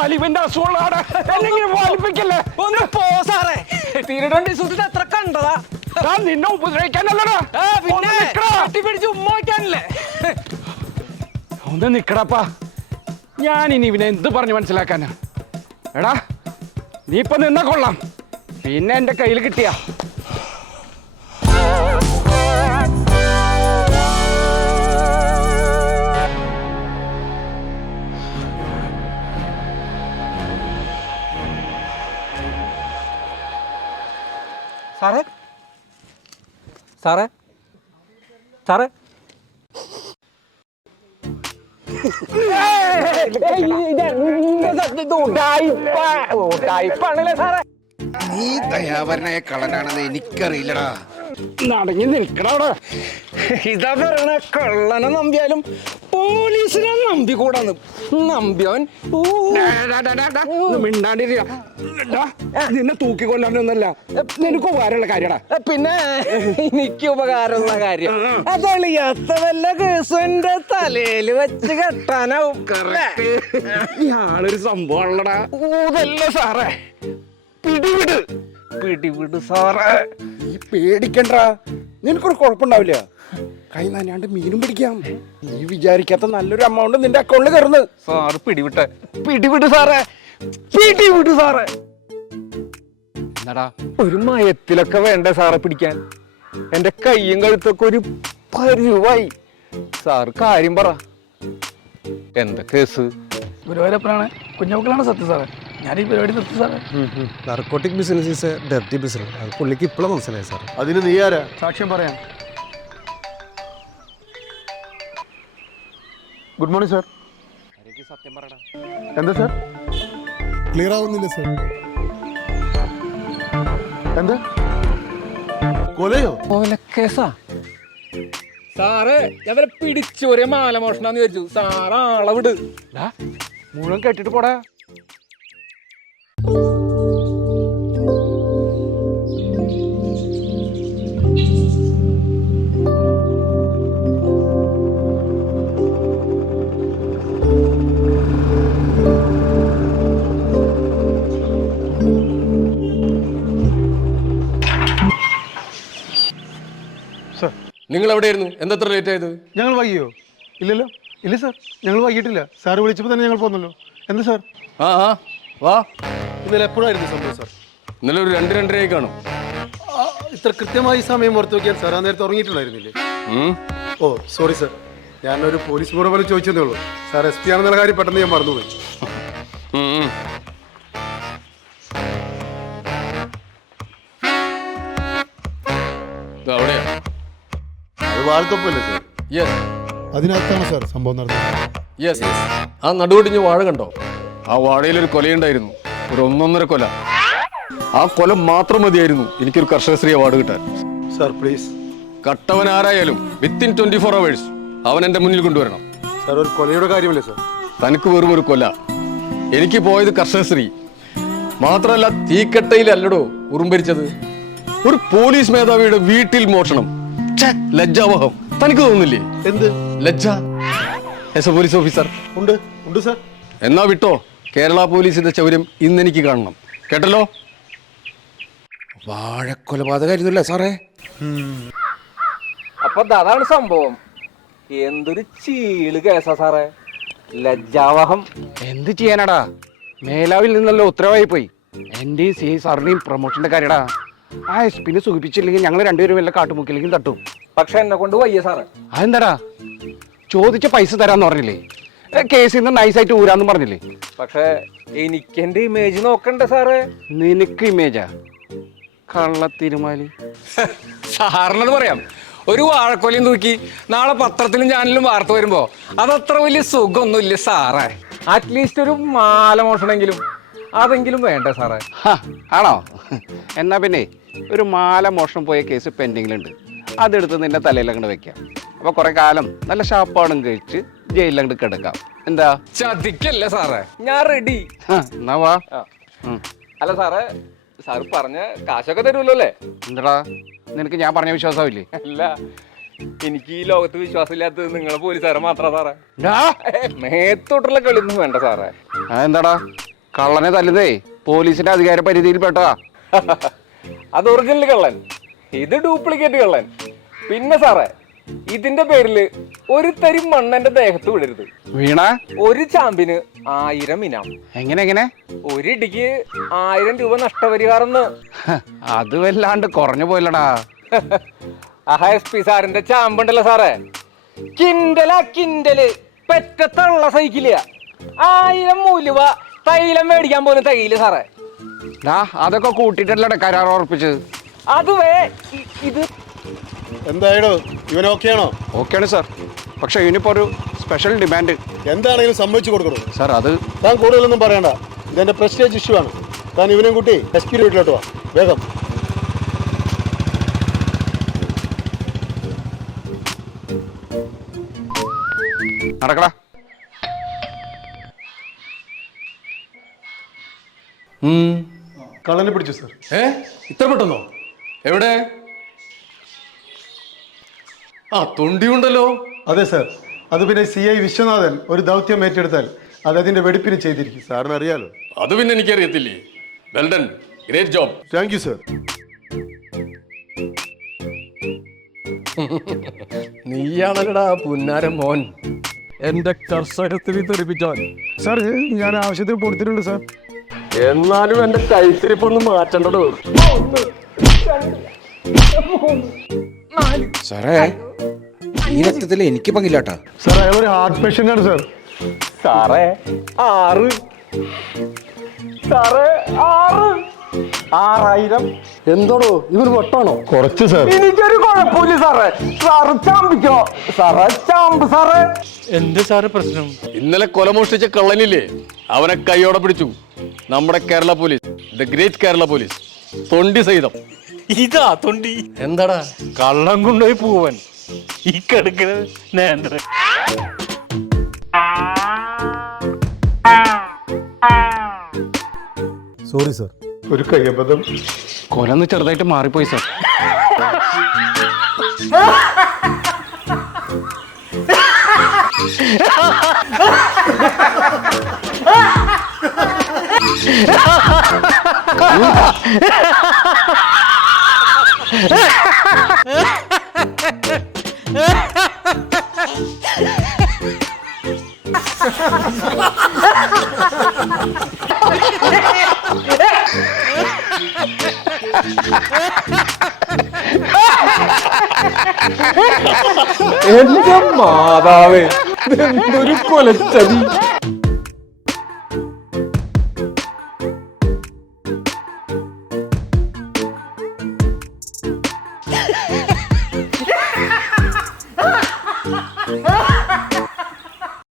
വലിവിന്റെ അസുഖമുള്ളതാണ്. വലിപ്പിക്കല്ലേ. ഒന്ന് പോ സാറേ. തീരണ്ടി സുഖത്തിൽ എത്ര കണ്ടതാ. നിന്നെ ഉപദ്രവിക്കാനല്ലടാ. പിന്നെ പിടിച്ച് ഉമ്മ വയ്ക്കാനല്ലേ. ഒന്ന് നിക്കടപ്പാ. ഞാൻ ഇനി ഇവനെ എന്ത് പറഞ്ഞു മനസ്സിലാക്കാനാ? എടാ നീ ഇപ്പൊ നിന്ന കൊള്ളാം, പിന്നെ എന്റെ കയ്യിൽ കിട്ടിയ സാറേ സാറേ സാറേ ാണല്ലേ സാറേ. നീ ദയാപരനായ കള്ളനാണെന്ന് എനിക്കറിയില്ലടാ. നടങ്ങി നിൽക്കണവിടെ. ഇതാ പറയണ കള്ളനെ നമ്പിയാലും പോലീസിനെ നമ്പിക്കൂടാന്ന്. നമ്പിയവൻ നിന്നെ തൂക്കിക്കൊല്ലാനൊന്നല്ല, നിനക്ക് ഉപകാരമുള്ള കാര്യടാ. പിന്നെ എനിക്ക് ഉപകാരമുള്ള കാര്യം അതളിയാത്ത വല്ല കേസും എന്റെ തലയില് വെച്ച് കെട്ടാനാവും. ഇയാളൊരു സംഭവമുള്ളടാ. ഊതല്ല സാറേ, പിടിവിട് പിടിവിട് സാറേ. നീ പേടിക്കണ്ട, നിനക്കൊരു കുഴപ്പമുണ്ടാവില്ല. കൈ നനാണ്ട് മീനും പിടിക്കാം. നീ വിചാരിക്കാത്ത നല്ലൊരു അമൗണ്ട് നിന്റെ അക്കൗണ്ടിൽ കയറുന്നു. സാറ് പിടിവിട്ടെ. പിടിവിട് സാറേ, പിടിവിട് സാറേ. എന്നടാ ഒരു മയത്തിലൊക്കെ വേണ്ടേ സാറെ പിടിക്കാൻ? എന്റെ കയ്യും കഴുത്തൊക്കെ ഒരു പരുവായി. സാറ് കാര്യം പറ, എന്താ കേസ്? ഗുരുവായൂരപ്പനാണ്, കുഞ്ഞുമക്കളാണ് സത്യം സാറേ. ഞാൻ ഈ പരിപാടി നിർത്തി സാറേ. Narcotic business is A dirty business. അത് പുള്ളിക്ക് ഇപ്പോഴും മനസ്സിലായി സാർ. അതിന് നീ ആരാ? സാക്ഷ്യം പറയാം. Good morning sir. സത്യം പറയടാ. എന്താ സാർ? ക്ലിയർ ആവുന്നില്ല സാർ. എന്താ കൊലയോ? കേസാ സാറേ? അവരെ പിടിച്ചു ഒരേ മാലമോഷണാന്ന് വിചാരിച്ചു. സാറ് ആളെ വിട്. മുഴുവൻ കേട്ടിട്ട് പോടാ. നിങ്ങൾ എവിടെയായിരുന്നു? എന്തത്ര ലേറ്റ് ആയത്? ഞങ്ങൾ വൈകിയോ? ഇല്ലല്ലോ. ഇല്ല സാർ, ഞങ്ങൾ വൈകിട്ടില്ല. സാർ വിളിച്ചപ്പോൾ തന്നെ ഞങ്ങൾ പോന്നല്ലോ. എന്താ സാർ? ആ ആ വാ. ഇന്നലെ എപ്പോഴായിരുന്നു സംഭവം സാർ? ഇന്നലെ ഒരു 2-2:30 കാണും. ഇത്ര കൃത്യമായി സമയം ഓർത്ത് വയ്ക്കാൻ സാർ ആ നേരത്തെ ഉറങ്ങിയിട്ടുണ്ടായിരുന്നില്ലേ? ഓ സോറി സാർ, ഞാനൊരു പോലീസ് ബോർഡ് പോലെ ചോദിച്ചതേ ഉള്ളൂ. സാർ എസ് പി ആണെന്നുള്ള കാര്യം പെട്ടെന്ന് ഞാൻ മറന്നുപോയി. അവിടെയാ. അത് വാഴത്തൊപ്പല്ലേ സാർ? യെസ് അതിനകത്താണ് സാർ സംഭവം നടന്നത്. Yes yes. ആ നടുവൊടിഞ്ഞ് വാഴ കണ്ടോ? ആ വാഴയിലൊരു കൊലയുണ്ടായിരുന്നു, ഒരു 1.5 കൊല. ആ കൊല മാത്രം മതിയായിരുന്നു എനിക്കൊരു കർഷകശ്രീ അവാർഡ് കിട്ടാൻ. Sir please. കട്ടവൻ ആരായാലും വിത്തിൻ 24 hours അവൻ എൻ്റെ മുന്നിൽ കൊണ്ടുവരണം. സാർ ഒരു കൊലയുടെ കാര്യമല്ലേ സാർ? തനിക്ക് വെറും ഒരു കൊല, എനിക്ക് പോയത് കർഷകശ്രീ. മാത്രമല്ല തീക്കട്ടയിലല്ലടോ ഉറുമ്പരിച്ചത്. ഒരു പോലീസ് മേധാവിയുടെ വീട്ടിൽ മോഷണം. ലജ്ജാവഹം. തനിക്ക് തോന്നുന്നില്ലേ? എന്ത് ലജ്ജ ആസ് എ പോലീസ് ഓഫീസർ? ഉണ്ട് ഉണ്ട് സാർ. എന്നാ വിട്ടോ, കേരള പോലീസിന്റെ ചൗര്യം ഇന്നെനിക്ക് കാണണം. കേട്ടല്ലോ? വാഴക്കൊലപാതകമായിരുന്നല്ലേ സാറേ? അപ്പൊ അതാണ് സംഭവം. എന്തൊരു ചീള് കേസാ സാറേ. ലജ്ജാവഹം. എന്ത് ചെയ്യാനാടാ, മേലാവിൽ നിന്നല്ലോ ഉത്തരവായി പോയി. എന്റെയും സി സാറിന്റെയും പ്രൊമോഷന്റെ കാര്യടാ. ആ എസ് പിന്നെ സൂചിപ്പിച്ചില്ലെങ്കിൽ ഞങ്ങൾ രണ്ടുപേരും വല്ല കാട്ടുമുക്കിലേക്കും തട്ടും. പക്ഷെ എന്നെ കൊണ്ട് വയ്യ സാറേ. അതെന്താടാ? ചോദിച്ച പൈസ തരാന്ന് പറഞ്ഞില്ലേ? കേസിൽ നിന്ന് നൈസായിട്ട് ഊരാന്ന് പറഞ്ഞില്ലേ? പക്ഷെ എനിക്ക് എന്റെ ഇമേജ് നോക്കണ്ടേ സാറേ? നിനക്ക് ഇമേജാ കള്ളത്തിരുമാലി. സാറിനത് പറയാം. ഒരു വാഴക്കൊലയും തൂക്കി നാളെ പത്രത്തിലും ചാനലിലും വാർത്ത വരുമ്പോ അതത്ര വലിയ സുഖമൊന്നുമില്ല സാറേ. അറ്റ്ലീസ്റ്റ് ഒരു മാല മോഷണെങ്കിലും അതെങ്കിലും വേണ്ടേ സാറേ? ആണോ? എന്നാ പിന്നെ ഒരു മാല മോഷണം പോയ കേസ് പെൻഡിങ്ങിലുണ്ട്. അതെടുത്ത് നിന്റെ തലയിലങ്ങോട്ട് വെക്കാം. അപ്പൊ കുറെ കാലം നല്ല ഷാപ്പാടും കഴിച്ച് ജയിലങ്ങോട്ട് കിടക്കാം. എന്താ? ചതിക്കല്ലേ സാറേ, ഞാൻ റെഡി. എന്നാ വാ. അല്ല സാറേ, സാറ് പറഞ്ഞ കാശൊക്കെ തരുമല്ലോ അല്ലേ? എന്താടാ നിനക്ക് ഞാൻ പറഞ്ഞ വിശ്വാസമില്ലേ? അല്ല, എനിക്ക് ഈ ലോകത്ത് വിശ്വാസമില്ലാത്തത് നിങ്ങളെ പോലീസുകാരെ മാത്രം സാറേ. മേത്തോട്ടുള്ള കളിയൊന്നും വേണ്ട സാറേ. അതെന്താടാ? കള്ളനെ തല്ലുന്നേ പോലീസിന്റെ അധികാര പരിധിയിൽ പെട്ടാ. അത് ഒറിജിനൽ കള്ളൻ, ഇത് ഡ്യൂപ്ലിക്കേറ്റ് കള്ളൻ. പിന്നെ സാറേ, ഇതിന്റെ പേരില് ഒരു തരി മണ്ണ് എന്റെ ദേഹത്ത് വിടരുത്. വീണ ഒരു ചാമ്പിന് 1000 ഇനാം. എങ്ങനെ ഒരിടിക്ക് 1000 രൂപ നഷ്ടപരിഹാരം. അത് വല്ലാണ്ട് കുറഞ്ഞു പോയില്ലടാ. SP സാറിന്റെ ചാമ്പുണ്ടല്ലോ സാറേ, കിൻഡല് പെറ്റ തള്ള സൈക്കില്ല. 1000 രൂപ തൈലം മേടിക്കാൻ പോലും തൈയില്ല സാറേ. അതൊക്കെ കൂട്ടിട്ടല്ലേ കരാർ ഉറപ്പിച്ചത്. അതുവേ ഇത് എന്തായാലും ഇവൻ ഓക്കെയാണോ? ഓക്കെയാണ് സാർ, പക്ഷെ ഇതിനിപ്പോ ഒരു സ്പെഷ്യൽ ഡിമാൻഡ്. എന്താണെങ്കിലും സമ്മതിച്ചു കൊടുക്കണം സാർ. അത് താൻ കൂടുതലൊന്നും പറയണ്ട, ഇതെന്റെ പ്രസ്റ്റേജ് ഇഷ്യൂ ആണ്. താൻ ഇവനെയും കൂട്ടി SP വീട്ടിലോട്ട് വാ വേഗം. നടക്കടാ. കള്ളനെ പിടിച്ചു സർ. ഇത്ര പെട്ടെന്നോ? എവിടെ? തൊണ്ടിയുണ്ടല്ലോ. അതെ സർ, അത് പിന്നെ CI വിശ്വനാഥൻ ഒരു ദൗത്യം ഏറ്റെടുത്താൽ അത് അതിന്റെ വെടിപ്പിന് ചെയ്തിരിക്കും. സാറിന് അറിയാലോ. അത് പിന്നെ എനിക്കറിയത്തില്ലേ. Well done, great job. Thank you sir. നീയാണല്ലടാ പുന്നാരം മോൻ എന്റെ കർഷകത്തിന് തെറിപ്പിച്ചാൻ. സാർ ഞാൻ ആവശ്യത്തിന് കൊടുത്തിട്ടുണ്ട് സാർ. എന്നാലും എന്റെ കൈത്തിരിപ്പൊന്നും മാറ്റണ്ടോ. സാറേ ഈ രക്തത്തിൽ എനിക്ക് പങ്കില്ലാട്ടാ. സാർ അയാൾ ഒരു ഹാർട്ട് പേഷ്യന്റ് ആണ് സാർ. സാറേ 6 സാറേ 6000. എന്താണോ ഇവന് വട്ടാണോ? കുറച്ച് സാർ. എനിക്കൊരു കുഴപ്പമില്ല സാറേ. സാറ് ചാമ്പിക്കോ സാറേ, ചാമ്പ് സാറേ. എന്ത് സാറ് പ്രശ്നം? ഇന്നലെ കൊലമോഷ്ടിച്ച കള്ളനില്ലേ, അവനെ കൈയോടെ പിടിച്ചു നമ്മുടെ Kerala police, the great Kerala police, തൊണ്ടി സഹിതം. ഇതാ തൊണ്ടി. എന്താടാ? കള്ളം കൊണ്ടുപോയി പൂവൻ ഈ കിടക്കുന്നത് നേന്ത്രൻ. സോറി സാർ, ഒരു കയ്യബദ്ധം. കൊലന്ന് ചെറുതായിട്ട് മാറിപ്പോയി സാർ. എന്റെ മാതാവേ, എന്തൊരു കൊലച്ചതി.